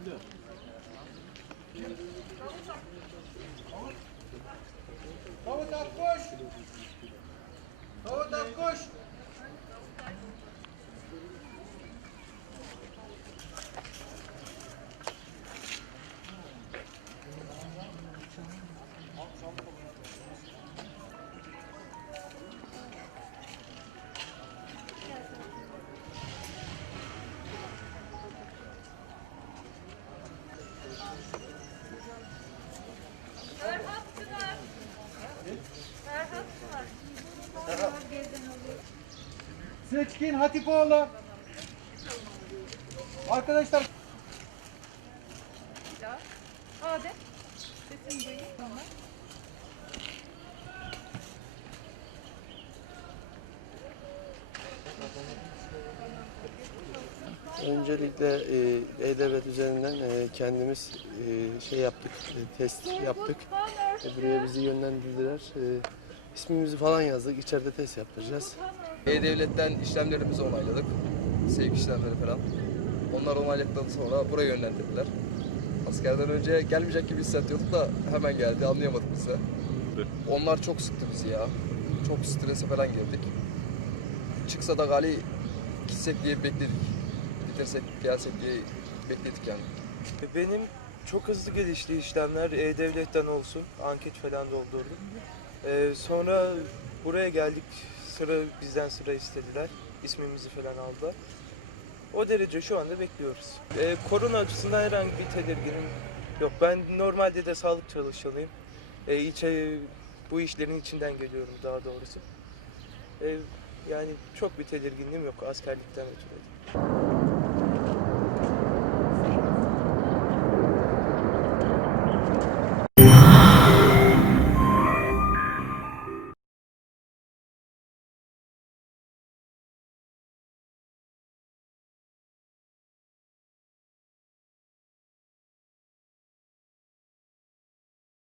Alo. Seçkin Hatipoğlu. Arkadaşlar. Adem. Sesini duyayım. Tamam. Öncelikle e, E-Devlet üzerinden e, kendimiz e, şey yaptık, e, test yaptık. E, buraya bizi yönlendirdiler. E, ismimizi falan yazdık, içeride test yaptıracağız. E-Devlet'ten işlemlerimizi onayladık. Sevk işlemleri falan. Onlar onayladıktan sonra buraya yönlendirdiler. Askerden önce gelmeyecek gibi hissediyorduk da hemen geldi. Anlayamadık biz de. Onlar çok sıktı bizi ya. Çok strese falan girdik. Çıksa da gali gitsek diye bekledik. Bitirsek, gelsek diye bekledik yani. Benim çok hızlı gelişti işlemler. E-Devlet'ten olsun. Anket falan doldurdum. Ee, sonra buraya geldik. Sıra bizden sıra istediler. İsmimizi falan aldılar. O derece şu anda bekliyoruz. Ee, korona açısından herhangi bir tedirginim yok. Ben normalde de sağlık çalışanıyım. Ee, içe, bu işlerin içinden geliyorum daha doğrusu. Ee, yani çok bir tedirginliğim yok askerlikten ötürü.